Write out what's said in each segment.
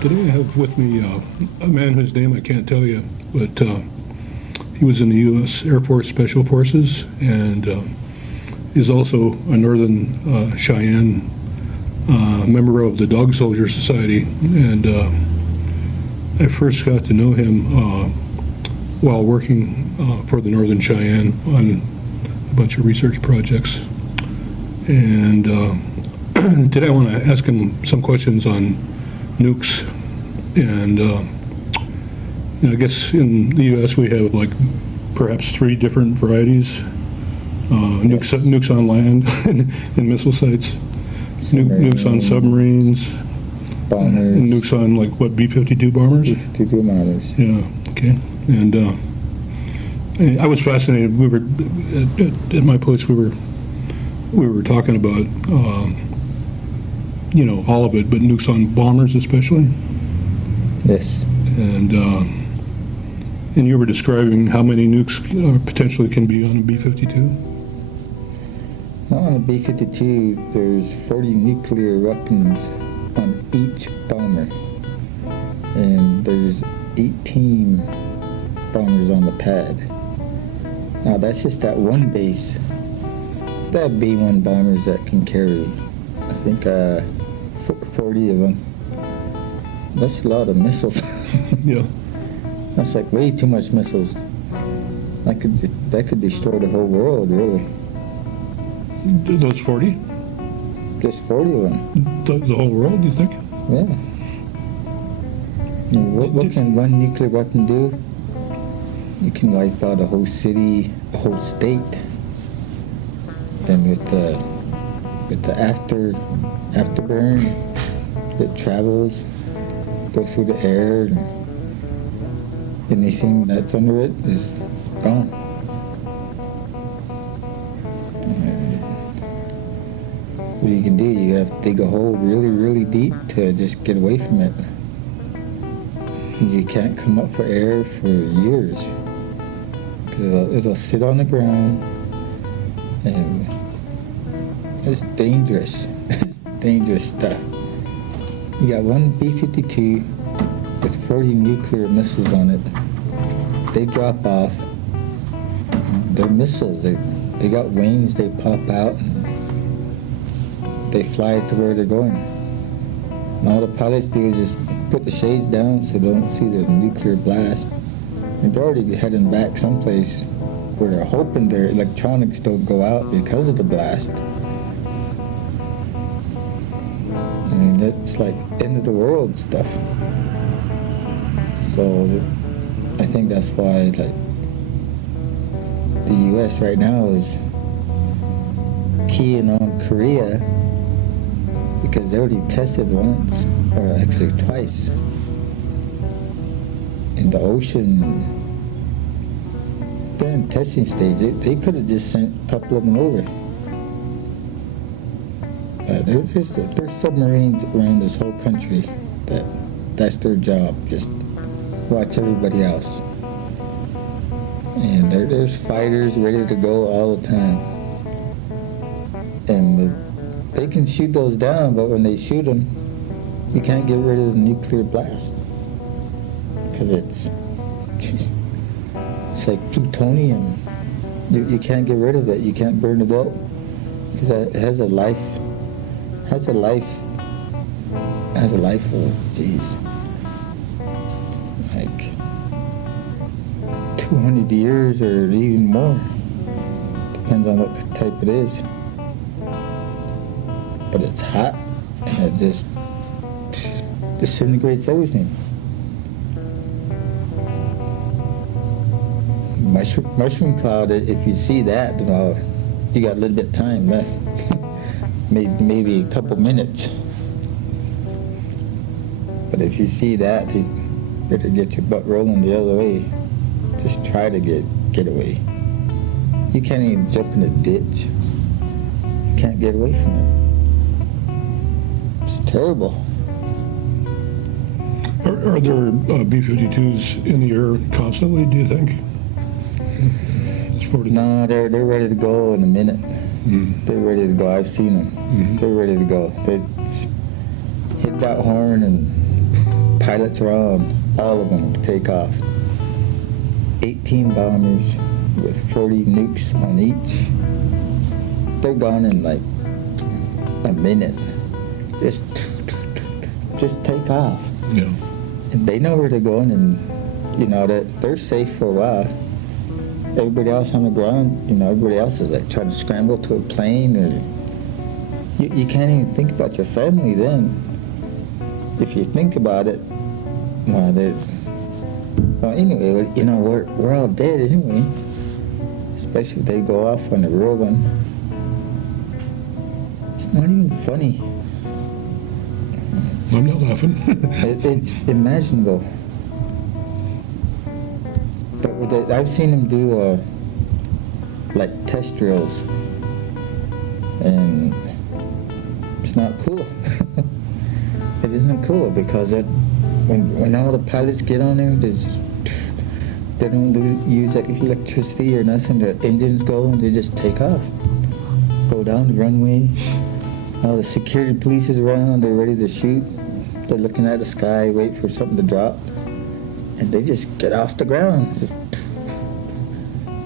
Today I have with me a man whose name I can't tell you, but he was in the U.S. Air Force Special Forces and is also a Northern Cheyenne member of the Dog Soldier Society. And I first got to know him while working for the Northern Cheyenne on a bunch of research projects. And today I want to ask him some questions on nukes. And I guess in the U.S. we have like perhaps 3 different varieties. Nukes on land and missile sites, nukes on submarines, bombers, and nukes on like what, B-52 bombers? B-52 bombers. Yeah, okay. And I was fascinated. We were at my place. We were talking about all of it, but nukes on bombers especially. Yes. And you were describing how many nukes potentially can be on a B-52? On a B-52, there's 40 nuclear weapons on each bomber. And there's 18 bombers on the pad. Now that's just that one base. They have B-1 bombers that can carry, I think, 40 of them. That's a lot of missiles. Yeah. That's like way too much missiles. That could destroy the whole world, really. Those 40? Just 40 of them. The whole world, you think? Yeah. And what can one nuclear weapon do? You can wipe out a whole city, a whole state. Then with the afterburn, it travels, goes through the air, and anything that's under it is gone. What you can do, you have to dig a hole really, really deep to just get away from it. You can't come up for air for years because it'll sit on the ground, and it's dangerous. It's dangerous stuff. You got one B-52 with 40 nuclear missiles on it. They drop off. They're missiles. They got wings. They pop out. And they fly to where they're going. And all the pilots do is just put the shades down so they don't see the nuclear blast. And they're already heading back someplace where they're hoping their electronics don't go out because of the blast. I mean, that's like end of the world stuff. So I think that's why the U.S. right now is keying on Korea, because they already tested once, or actually twice, in the ocean. They're in testing stage. They could have just sent a couple of them over. There's submarines around this whole country that's their job, just watch everybody else. And there's fighters ready to go all the time. And they can shoot those down, but when they shoot them, you can't get rid of the nuclear blast. Because it's like plutonium. You can't get rid of it. You can't burn it up. Because it has a life. Has a life of, like 200 years or even more. Depends on what type it is. But it's hot, and it just disintegrates everything. Mushroom cloud, if you see that, you got a little bit of time left. maybe a couple minutes. But if you see that, you better get your butt rolling the other way. Just try to get away. You can't even jump in a ditch. You can't get away from it. It's terrible. Are there B-52s in the air constantly, do you think? No, they're ready to go in a minute. Mm. They're ready to go. I've seen them. Mm-hmm. They're ready to go. They hit that horn and pilots are on, all of them take off. 18 bombers with 40 nukes on each. They're gone in like a minute. Just take off. Yeah. And they know where they're going, and you know that they're safe for a while. Everybody else on the ground, you know, everybody else is like trying to scramble to a plane, or you can't even think about your family then. If you think about it, well, anyway, you know, we're all dead anyway. Especially if they go off on a real one. It's not even funny. I'm not laughing. It's imaginable. But I've seen them do like test drills, and it's not cool. It isn't cool because when all the pilots get on there, they don't use electricity or nothing. The engines go and they just take off, go down the runway. All the security police is around. They're ready to shoot. They're looking at the sky, wait for something to drop, and they just get off the ground.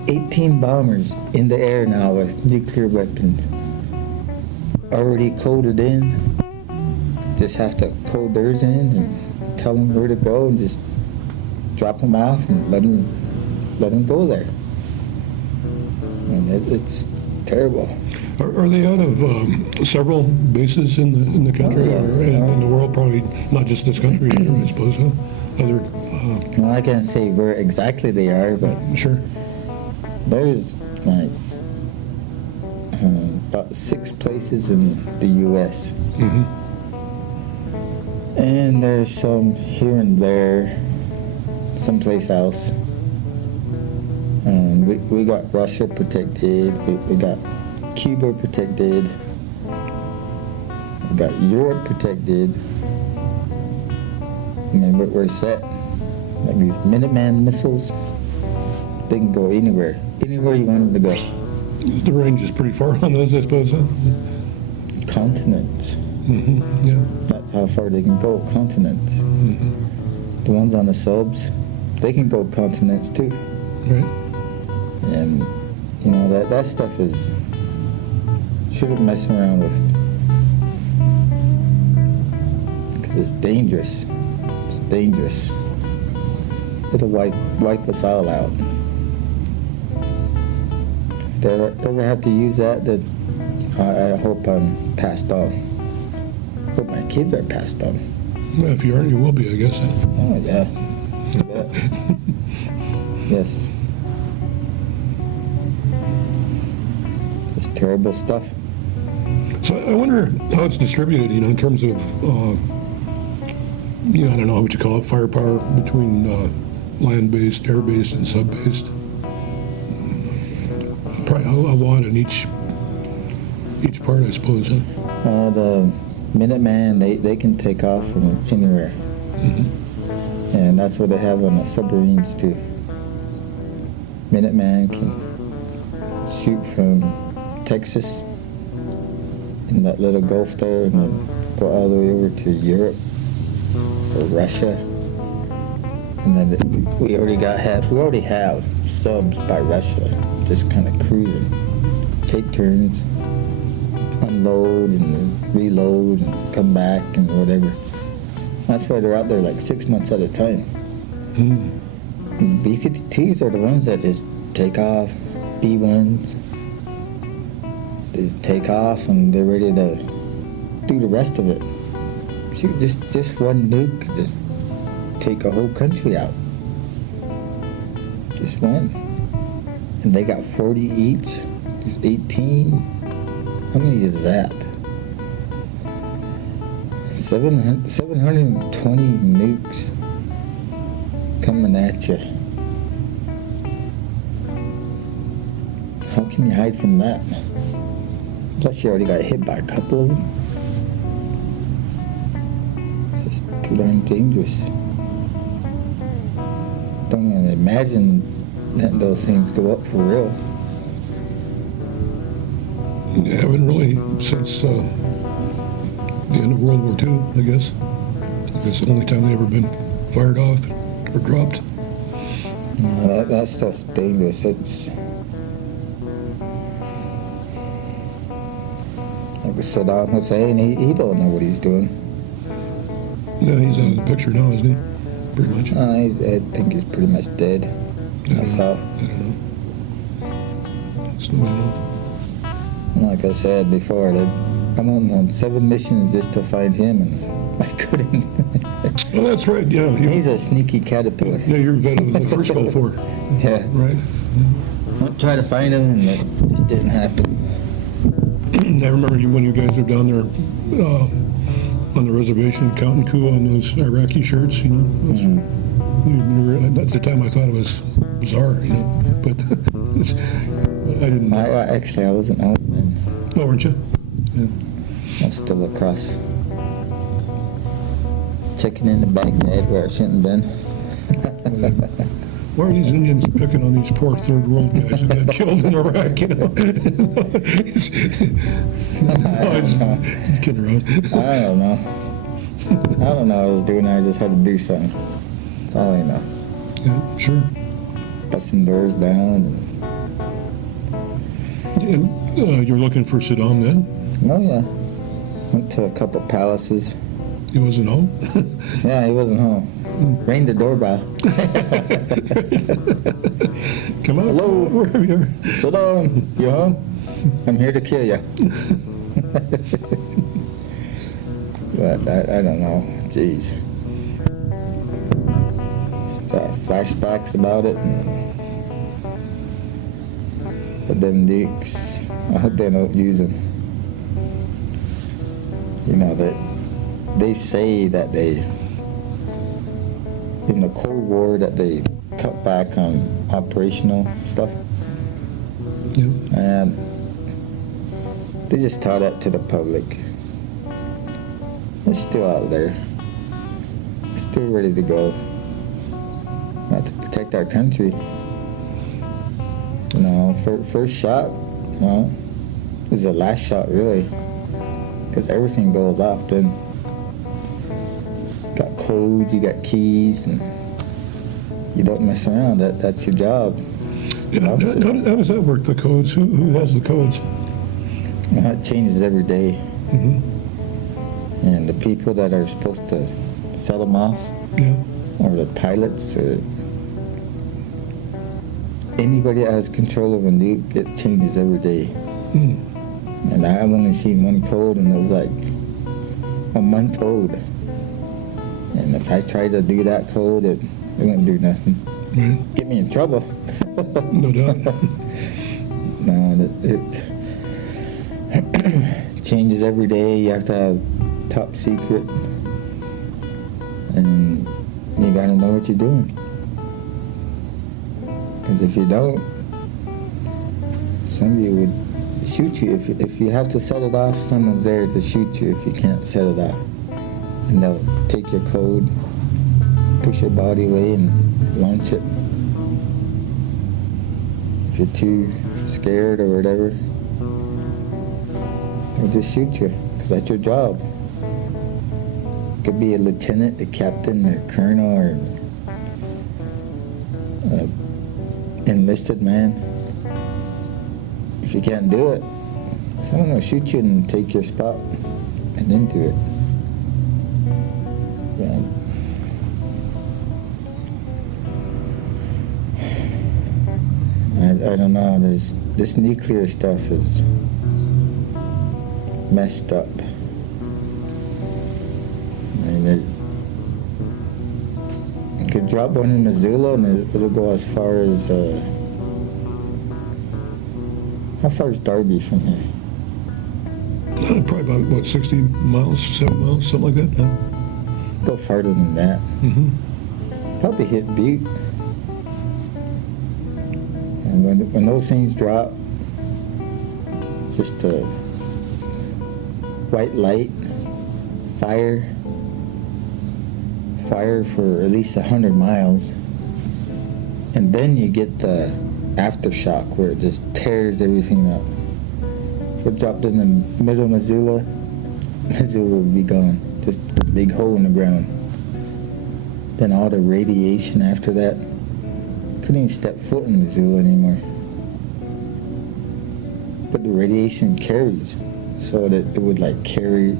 18 bombers in the air now with nuclear weapons, already coded in. Just have to code theirs in and tell them where to go and just drop them off and let them go there. And it's terrible. Are they out of several bases in the country Oh, yeah. or in the world? Probably not just this country, I suppose. Huh? Other, Well, I can't say where exactly they are, but sure. there's like about 6 places in the U.S. Mm-hmm. And there's some here and there, someplace else. We got Russia protected. We got Cuba protected. We got Europe protected. I mean, we're set. Like these Minuteman missiles, they can go anywhere you want them to go. The range is pretty far on those, I suppose. Huh? Continents. Mm-hmm. Yeah. That's how far they can go. Continents. Mm-hmm. The ones on the subs, they can go continents too. Right. And you know that stuff shouldn't mess around with, because it's dangerous. It's dangerous. It'll wipe us all out. If they ever have to use that, then I hope I'm passed on. I hope my kids are passed on. Well, if you aren't, you will be, I guess. Huh? Oh yeah. You bet. Yes. Just terrible stuff. So I wonder how it's distributed, you know, in terms of, you know, I don't know what you call it, firepower between land-based, air-based, and sub-based. Probably a lot in each part, I suppose. Huh? The Minuteman, they can take off from anywhere. Mm-hmm. And that's what they have on the submarines too. Minuteman can shoot from Texas in that little gulf there and then go all the way over to Europe or Russia. And then we already have subs by Russia, just kind of cruising. Take turns, unload and reload and come back and whatever. That's why they're out there like 6 months at a time. Mm. And B-52s are the ones that just take off. B-1s, they just take off and they're ready to do the rest of it. Shoot, just one nuke could just take a whole country out. Just one. And they got 40 each. There's 18. How many is that? 720 nukes coming at you. How can you hide from that? Plus you already got hit by a couple of them. It's just too darn dangerous. Don't even imagine letting those things go up for real. Yeah, haven't really since the end of World War II, I guess. It's the only time they ever been fired off or dropped. No, that stuff's dangerous. It's like Saddam Hussein. He don't know what he's doing. Yeah, he's out of the picture now, isn't he? Pretty much. I think he's pretty much dead. That's how. I don't know. It's nobody knows. Like I said before, that I went on 7 missions just to find him, and I couldn't. Well, that's right. Yeah, He's a sneaky caterpillar. yeah, you're better than the first Gulf War, Yeah. right? I tried to find him, and it just didn't happen. I remember when you guys were down there on the reservation counting coup on those Iraqi shirts. You know, at the time I thought it was bizarre. You know, but I didn't. Actually, I wasn't home then. Oh, weren't you? Yeah. I was still across. Checking in the Baghdad where I shouldn't have been. Why are these Indians picking on these poor third world guys who got killed in Iraq? You know, no, it's kidding around. I don't know. I don't know what I was doing. I just had to do something. That's all I know. Yeah, sure. Busting doors down. And you're looking for Saddam then? Oh yeah. Went to a couple palaces. He wasn't home. Yeah, he wasn't home. Rang the doorbell. Come on. Hello. Wherever you are. Saddam, you home? I'm here to kill you. But I don't know. Jeez. Just, flashbacks about it. But them dukes, I hope they don't use them. You know, that they say that they, in the Cold War, that they cut back on operational stuff. Yeah. And they just taught that to the public. It's still out there. Still ready to go. Not to protect our country. You know, first shot, well, is the last shot really. Because everything goes off then. Got codes, you got keys, and you don't mess around. That's your job. Yeah, how does that work, the codes? Who has the codes? Well, it changes every day. Mm-hmm. And the people that are supposed to set them off, Yeah. or the pilots, or anybody that has control of a nuke, it changes every day. Mm. And I've only seen one code, and it was like a month old. And if I tried to do that code, it wouldn't do nothing. Right. Get me in trouble. No doubt. No, it changes every day. You have to have top secret, and you gotta know what you're doing. Because if you don't, somebody would shoot you. If you have to set it off, someone's there to shoot you if you can't set it off. And they'll take your code, push your body away, and launch it. If you're too scared or whatever, they'll just shoot you, because that's your job. Could be a lieutenant, a captain, a colonel, or an enlisted man. If you can't do it, someone will shoot you and take your spot, and then do it. Yeah. I don't know. This nuclear stuff is messed up. I mean, it could drop one in Missoula, and it'll go as far as how far is Darby from here? Probably about, what, 60 miles, 70 miles, something like that? Huh? Go farther than that. Mm-hmm. Probably hit Butte. And when those things drop, it's just a white light, fire for at least 100 miles. And then you get the aftershock where it just tears everything up. If it dropped in the middle of Missoula, Missoula would be gone. Just a big hole in the ground. then all the radiation after that. Couldn't even step foot in Missoula anymore. But the radiation carries, so that it would like carry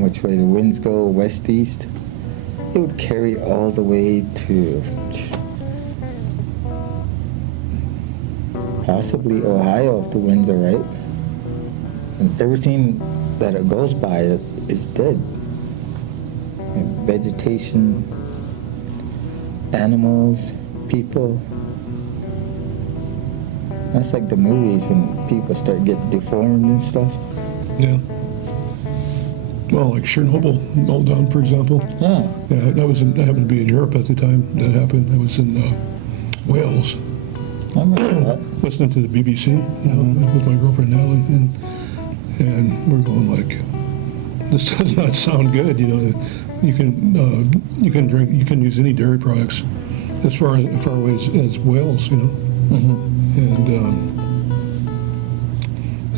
which way the winds go, west, east. It would carry all the way to possibly Ohio if the winds are right. And everything that it goes by it is dead. And vegetation, animals, people. That's like the movies when people start getting deformed and stuff. Yeah. Well, like Chernobyl meltdown, for example. Yeah. Yeah, I happened to be in Europe at the time that happened. I was in Wales, I remember that. listening to the BBC, you know, with my girlfriend Natalie, and we're going like, this does not sound good. You know, you can use any dairy products as far away as Wales, you know,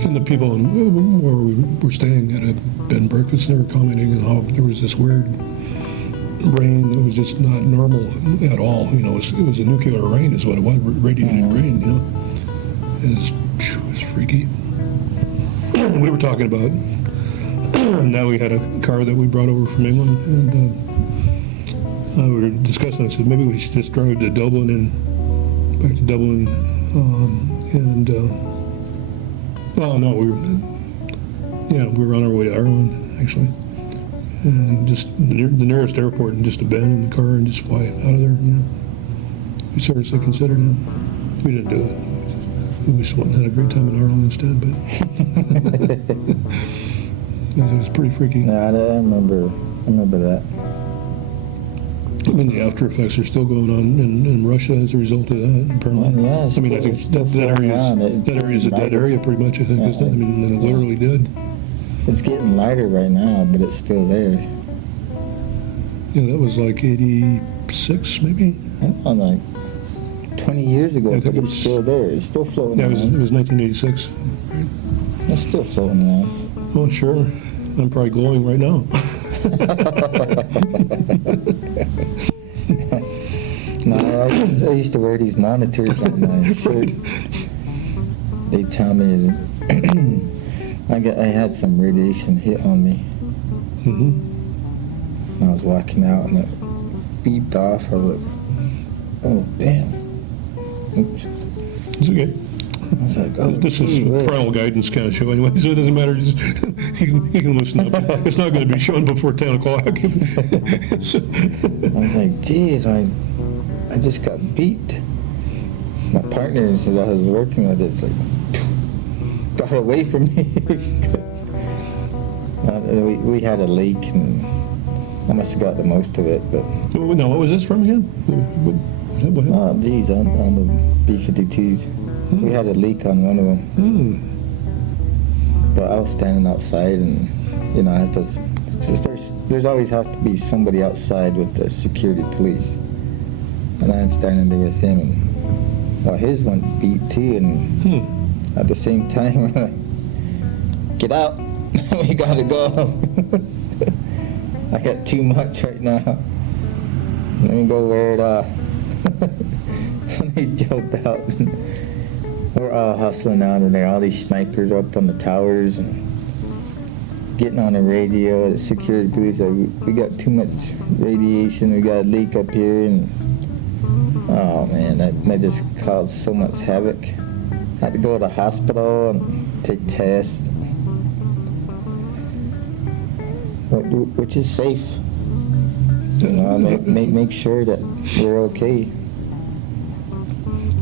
and the people where we were staying at a bed and breakfast, they were commenting on how there was this weird rain that was just not normal at all. You know, it was a nuclear rain is what it was, radiated rain, you know. It was freaky. We were talking about, now we had a car that we brought over from England, and we were discussing, I said, maybe we should just drive to Dublin and back to Dublin, well, no, we were on our way to Ireland, actually. And just the nearest airport and just abandon the car and just fly out of there, you know. We seriously considered it. We didn't do it. We just went and had a great time in Ireland instead, but it was pretty freaky. No, I remember that. I mean, the after effects are still going on in Russia as a result of that, apparently. Well, yeah, I mean, I think that area is a dead area pretty much, I think, isn't it? I mean, it literally did. It's getting lighter right now, but it's still there. Yeah, that was like 86, maybe? Like 20 years ago, I think but it it's was- still there. It's still floating Yeah, it around. was 1986. It's still floating around. Oh, sure. I'm probably glowing right now. No, I used to wear these monitors on my shirt. They tell me that I had some radiation hit on me. And I was walking out and it beeped off. I was like, oh, damn. Oops. It's okay. I was like, oh, This is gee a whiz. parental guidance kind of show anyway, so it doesn't matter. Just, you can listen up. It's not going to be shown before 10 o'clock. So- I was like, geez, I just got beat. My partner that I was working with, it's like, got away from me. We had a leak and I must have got the most of it, but Now, what was this from again? What happened? oh, geez, on the B-52s. We had a leak on one of them. But I was standing outside and, you know, I have to, there's always have to be somebody outside with the security police. And I'm standing there with him and, well, his went beat too, and at the same time, we're like, get out, we gotta go. I got too much right now. Let me go wear it off. So they joked out. We're all hustling out in there. All these snipers up on the towers and getting on the radio. The security police like, we got too much radiation. We got a leak up here, and oh man, that just caused so much havoc. Had to go to the hospital and take tests, which is safe. You know, make sure that we're okay.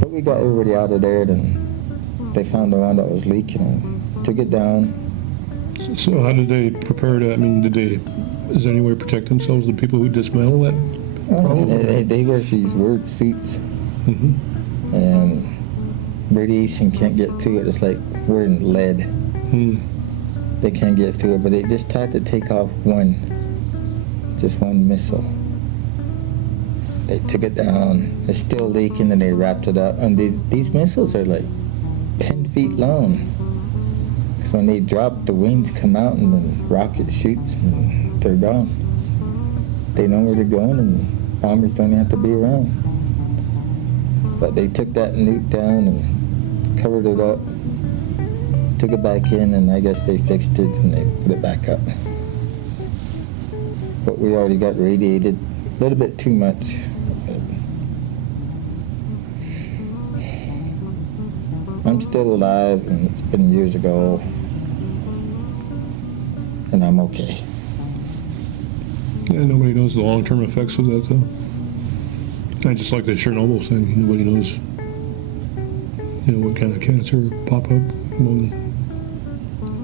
But we got everybody out of there, and they found the one that was leaking and took it down. So how did they prepare to, I mean, is there any way to protect themselves, the people who dismantle that? They wear these weird suits, and radiation can't get through it. It's like wearing lead. They can't get through it, but they just had to take off just one missile. They took it down. It's still leaking, and they wrapped it up. And these missiles are like 10 feet long. So when they drop, the wings come out, and the rocket shoots, and they're gone. They know where they're going, and bombers don't have to be around. But they took that nuke down and covered it up, took it back in, and I guess they fixed it and they put it back up. But we already got radiated a little bit too much. I'm still alive, and it's been years ago, and I'm okay. Yeah, nobody knows the long-term effects of that, though. I just like the Chernobyl thing. Nobody knows, what kind of cancer pop up among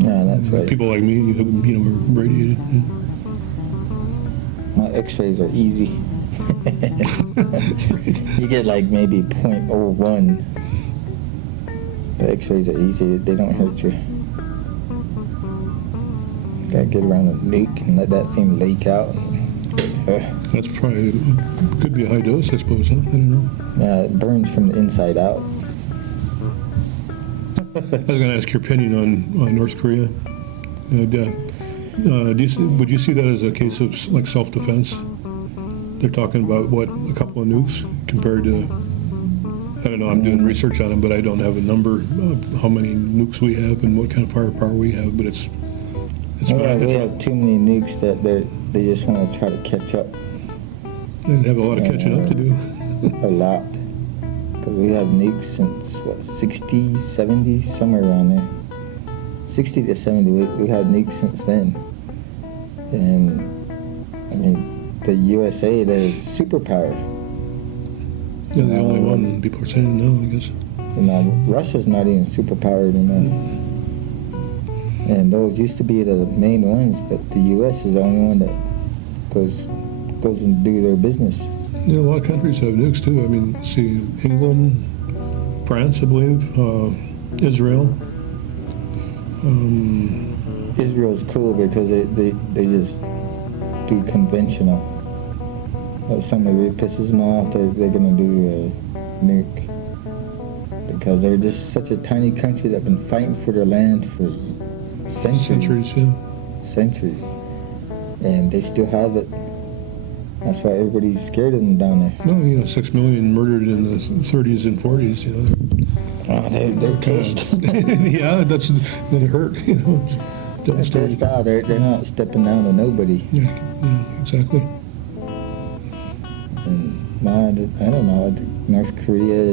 Yeah, that's right. people like me who, were radiated. My x-rays are easy. You get like maybe 0.01. The x-rays are easy. They don't hurt you. Gotta get around a nuke and let that thing leak out. That's probably, could be a high dose, I suppose, huh? I don't know. Yeah, it burns from the inside out. I was going to ask your opinion on North Korea. Would you see that as a case of like self-defense? They're talking about a couple of nukes compared to, I don't know, I'm doing research on them, but I don't have a number of how many nukes we have and what kind of firepower we have, but it's We have too many nukes that they just want to try to catch up they have a lot of catching up to do. a lot. Because we have nukes since, 60, 70, somewhere around there. 60 to 70, we have nukes since then. And, I mean, the USA, they're superpower. Yeah, the only one people are saying no, I guess. Russia's not even superpower anymore. And those used to be the main ones, but the U.S. is the only one that goes and do their business. Yeah, a lot of countries have nukes too. I mean, see, England, France, I believe, Israel. Israel's cool because they just do conventional. If somebody really pisses them off, they're going to do a nuke. Because they're just such a tiny country that's been fighting for their land for centuries. Centuries. And they still have it. That's why everybody's scared of them down there. No, 6 million murdered in the 30s and 40s, They're pissed. Yeah, they hurt, They're pissed out. They're not stepping down to nobody. Yeah, exactly. And I don't know. North Korea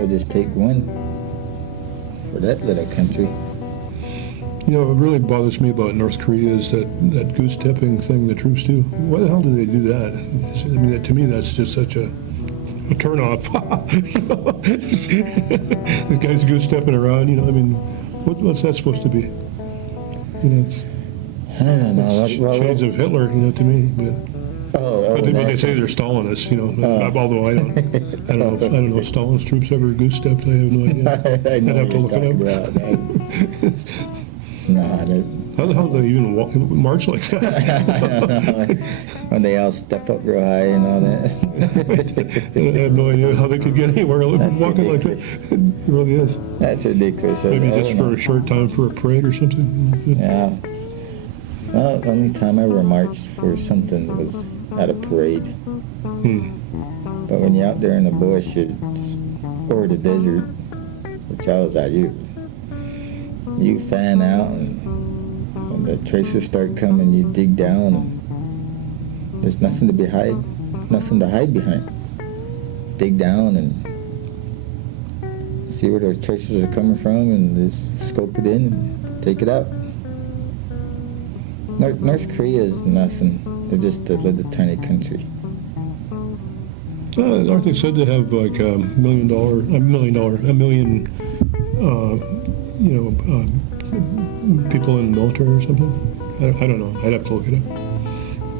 will just take one for that little country. What really bothers me about North Korea is that goose stepping thing the troops do. Why the hell do they do that? I mean, to me, that's just such a turnoff. This guy's goose stepping around, I mean, what's that supposed to be? It's, I don't know. shades of Hitler, to me, but. But they say they're Stalinists, although I don't know if Stalin's troops ever goose stepped. I have no idea. I know I'd have to look it up. Nah, How the hell do they even march like that? I don't know. When they all step up real high and all that. I have no idea how they could get anywhere walking like that. It really is. That's ridiculous. Maybe just for a short time for a parade or something. Yeah. Well, the only time I ever marched for something was at a parade. But when you're out there in the bush or the desert, which I was at, you fan out, and when the tracers start coming, you dig down, and there's nothing to hide behind. Dig down and see where the tracers are coming from, and just scope it in and take it out. North Korea is nothing. They're just a little tiny country. Aren't they said to have like $1 million, people in the military or something? I don't know. I'd have to look it up.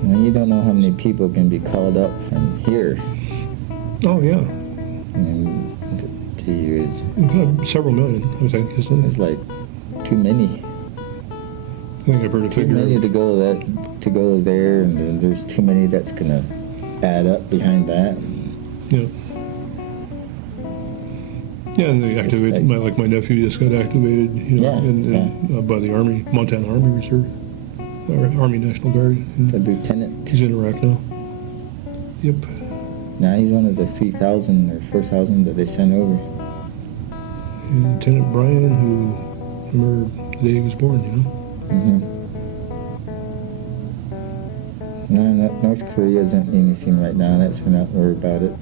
And you don't know how many people can be called up from here. Oh, yeah. And to you is Several million, I think, isn't it? it's like too many. I think I've heard a Too figure. many to go there, and then there's too many that's gonna add up behind that. Yeah. Yeah, and they activated, my nephew just got activated, by the Army, Montana Army Reserve. Army National Guard. the lieutenant. He's in Iraq now. Yep. Now he's one of the 3,000 or 4,000 that they sent over. And Lieutenant Brian, who, remember the day he was born, you know? No, North Korea isn't anything right now. That's we're not worried about it.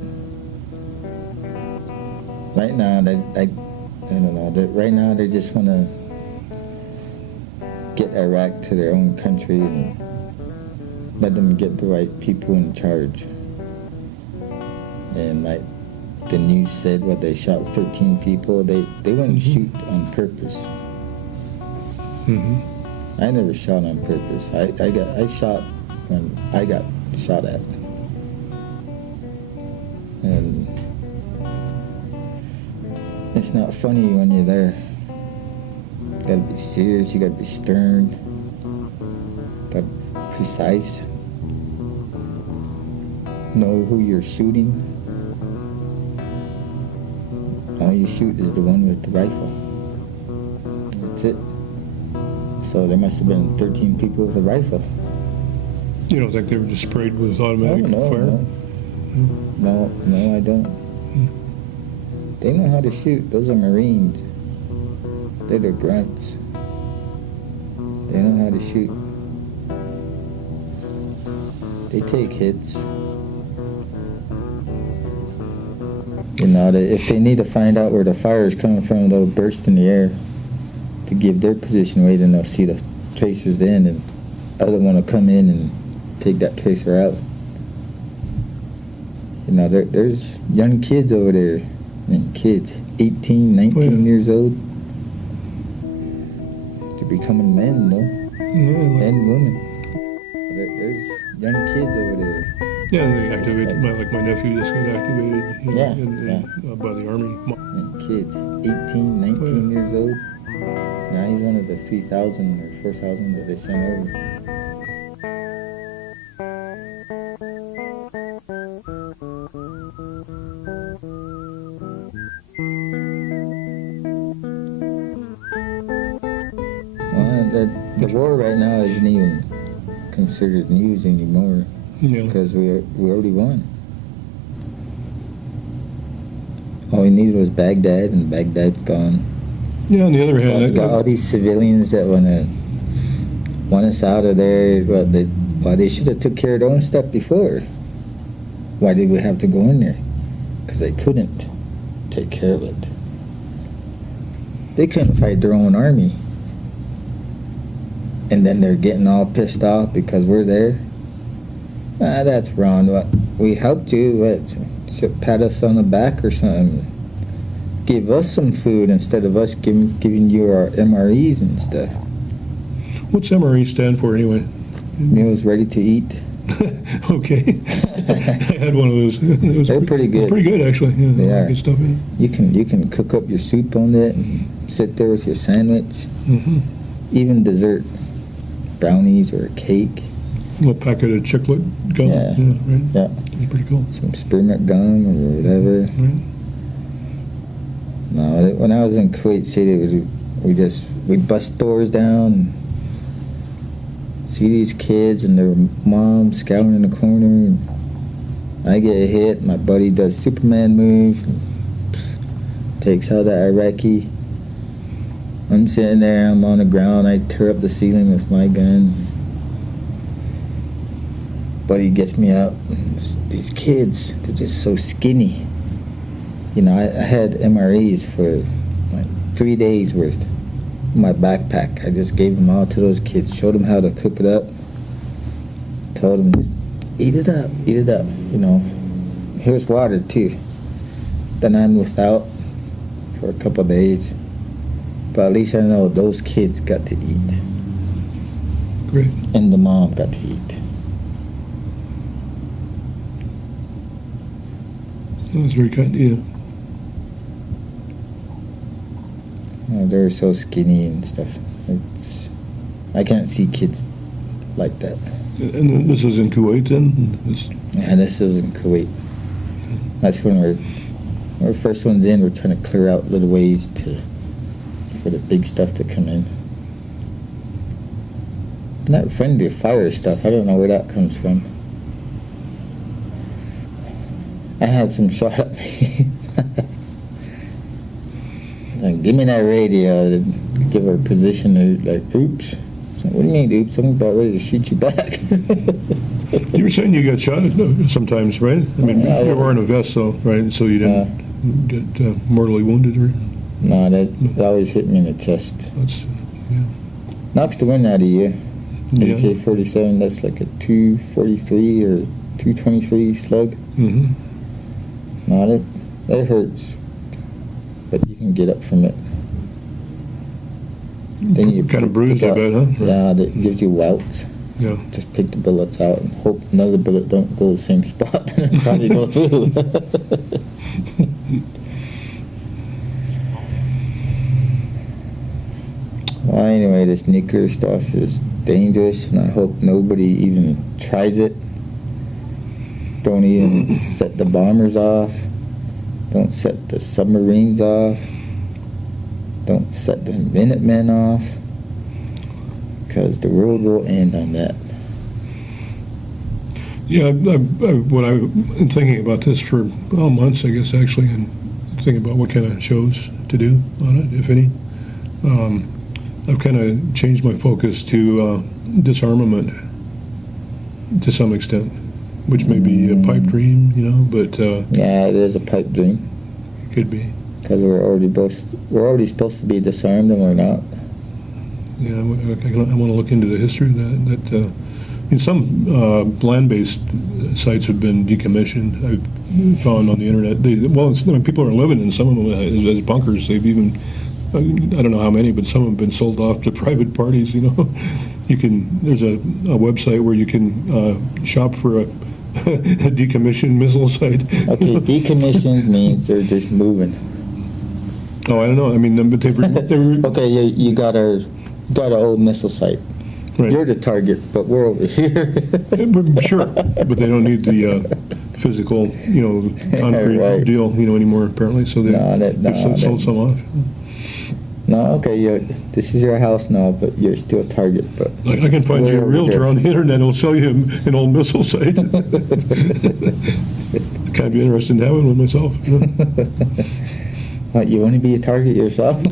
Right now, I don't know. Right now, they just want to get Iraq to their own country and let them get the right people in charge. And like the news said, what they shot 13 people. They wouldn't shoot on purpose. I never shot on purpose. I shot when I got shot at. And it's not funny when you're there. You gotta be serious, you gotta be stern, gotta be precise. Know who you're shooting. All you shoot is the one with the rifle. That's it. So there must have been 13 people with a rifle. You don't think they were just sprayed with automatic fire? No, I don't. They know how to shoot. Those are Marines. They're the grunts. They know how to shoot. They take hits. You know, if they need to find out where the fire is coming from, they'll burst in the air to give their position away, then they'll see the tracers then, and other one will come in and take that tracer out. You know, there's young kids over there. I mean, kids, 18, 19 years old. They're becoming men, though. Men and women. There's young kids over there. Yeah, they activated, like my nephew just got activated by the Army. And kids, 18, 19 years old. Now he's one of the 3,000 or 4,000 that they sent over. The war right now isn't even considered news anymore because we already won. All we needed was Baghdad, and Baghdad's gone. Yeah, on the other hand, got all these civilians that want us out of there. Well, they should have took care of their own stuff before. Why did we have to go in there? Because they couldn't take care of it. They couldn't fight their own army. And then they're getting all pissed off because we're there. That's wrong. We helped you. Should pat us on the back or something. Give us some food instead of us giving you our MREs and stuff. What's MRE stand for anyway? Meals ready to eat. Okay. I had one of those. They're pretty good. Pretty good, actually. Yeah, they are. Good stuff in it. You can cook up your soup on it and sit there with your sandwich. Even dessert. Brownies or a cake. A little packet of chocolate gum. Yeah. Right? Yeah. It's pretty cool. Some spearmint gum or whatever. Right. No, when I was in Kuwait City, we'd bust doors down and see these kids and their moms scouting in the corner. And I get hit. My buddy does Superman move. Takes out that Iraqi. I'm sitting there, I'm on the ground, I tear up the ceiling with my gun. Buddy gets me up. These kids, they're just so skinny. You know, I had MREs for like 3 days worth in my backpack. I just gave them all to those kids, showed them how to cook it up. Told them, just eat it up, you know. Here's water too. Then I'm without for a couple of days. But at least I know those kids got to eat. Great. And the mom got to eat. That was very kind of you. They're so skinny and stuff. I can't see kids like that. And this is in Kuwait then? Yeah, this was in Kuwait. That's when we're first ones in. We're trying to clear out little ways for the big stuff to come in. not friendly to fire stuff. I don't know where that comes from. I had some shot at me. Like, give me that radio to give her a position. They're like, oops. So, what do you mean, oops? I'm about ready to shoot you back. You were saying you got shot sometimes, right? I mean, you're wearing a vest, though, right? So you didn't get mortally wounded, or? No, that always hit me in the chest. That's, Knocks the wind out of you. Yeah. AK-47, that's like a 243 or 223 slug. Mm-hmm. No, that hurts. But you can get up from it. Then you Kind of bruised, I bet, huh? Yeah, that gives you welts. Yeah. Just pick the bullets out and hope another bullet don't go the same spot and probably go through. Well, anyway, this nuclear stuff is dangerous, and I hope nobody even tries it. Don't even set the bombers off. Don't set the submarines off. Don't set the Minutemen off. Because the world will end on that. Yeah, what I've been thinking about this for months, I guess, actually, and thinking about what kind of shows to do on it, if any. I've kind of changed my focus to disarmament to some extent, which may be a pipe dream, but Yeah, it is a pipe dream. it could be. Because we're already supposed to be disarmed, and we're not. Yeah, I want to look into the history of that. Some land-based sites have been decommissioned. I've found on the internet. People are living in some of them as bunkers. They've even, I don't know how many, but some have been sold off to private parties. You can. There's a website where you can shop for a decommissioned missile site. Okay, decommissioned means they're just moving. Oh, I don't know. I mean, but they were Okay, you got an old missile site. right. You're the target, but we're over here. Sure, but they don't need the physical, concrete Right. deal, anymore. Apparently, so they've sold some off. No, okay, this is your house now, but you're still a target. But I can find you a We're over realtor here. on the internet who'll sell you an old missile site. Kind of be interested in having one myself. What, you want to be a target yourself?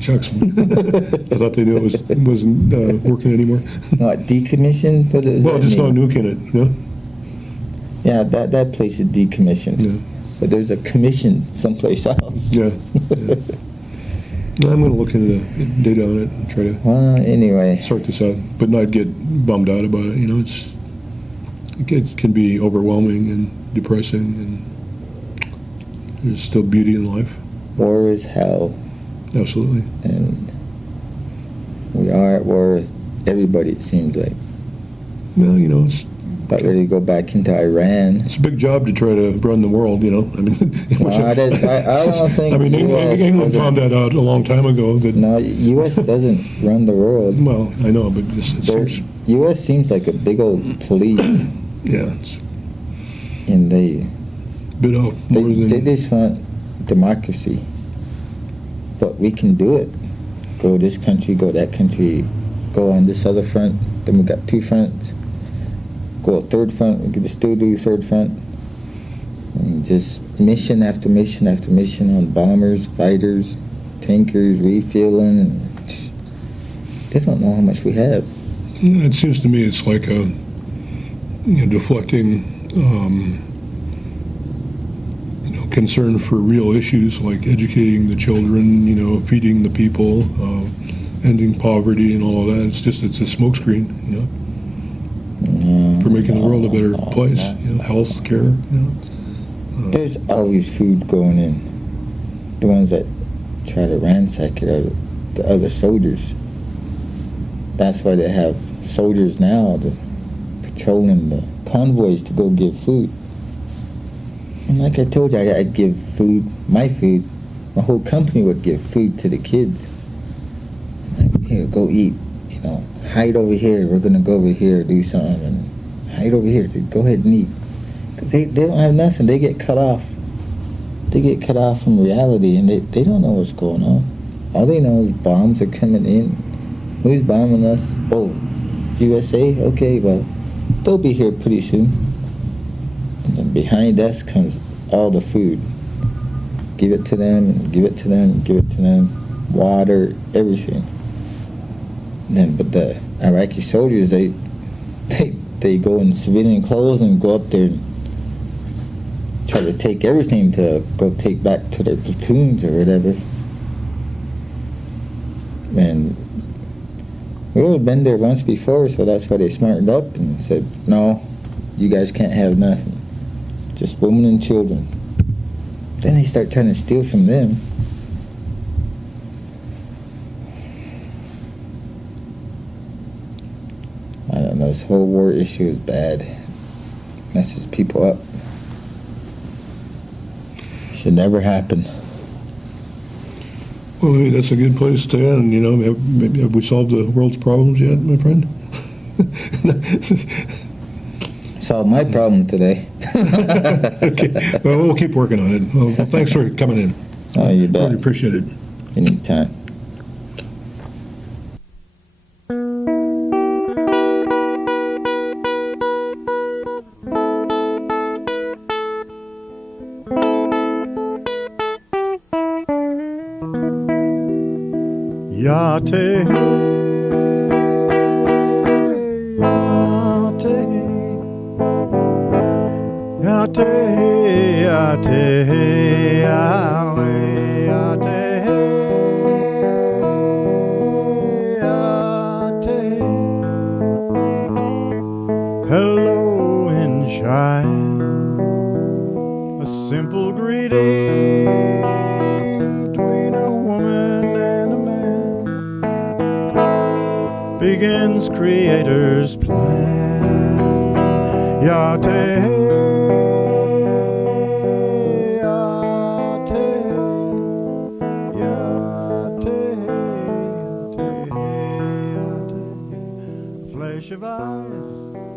Shucks, I thought they knew it wasn't working anymore. What, decommissioned? What does Well, that just mean? not nuking it. Yeah, that place is decommissioned. Yeah. But there's a commission someplace else. Yeah. No, I'm going to look into the data on it and try to Well, anyway, sort this out, but not get bummed out about it. It can be overwhelming and depressing, and there's still beauty in life. war is hell, Absolutely. and we are at war with everybody, it seems like. Well, it's About ready to go back into Iran. a big job to try to run the world. I mean, Well, I don't think I mean, US England doesn't- found that out a long time ago. That No, U.S. doesn't run the world. well, I know, but it seems, U.S. seems like a big old police, yeah, it's and they a bit off more they than just want democracy. But we can do it. Go this country, go that country, go on this other front. Then we got two fronts. Go a third front. We can still do third front. And just mission after mission after mission on bombers, fighters, tankers, refueling. And they don't know how much we have. it seems to me it's like a deflecting concern for real issues like educating the children, feeding the people, ending poverty and all of that. It's a smokescreen, for making the world a better place. Health care. There's always food going in. The ones that try to ransack it are the other soldiers. That's why they have soldiers now patrolling the convoys to go give food. And like I told you, I'd give food, my whole company would give food to the kids. Like, here, go eat. Hide over here. We're going to go over here, do something. And hide over here. Go ahead and eat. Because they don't have nothing. They get cut off. They get cut off from reality, and they don't know what's going on. All they know is bombs are coming in Who's bombing us? Oh, USA? Okay, well, they'll be here pretty soon. And then behind us comes all the food. Give it to them, and give it to them, and give it to them. Water, everything. But the Iraqi soldiers, they go in civilian clothes and go up there and try to take everything to go take back to their platoons or whatever. And we had been there once before, so that's why they smartened up and said, no, you guys can't have nothing. Just women and children. Then they start trying to steal from them. I don't know, this whole war issue is bad. Messes people up. Should never happen. Well, maybe that's a good place to end. You know, have we solved the world's problems yet, my friend? Solved my problem today. Okay. Well, we'll keep working on it. Well, thanks for coming in. Oh, you bet. Really appreciate it. Anytime. Yate, yate, yate, hello and shine, a simple greeting between a woman and a man begins Creator's plan. Yate, flash of eyes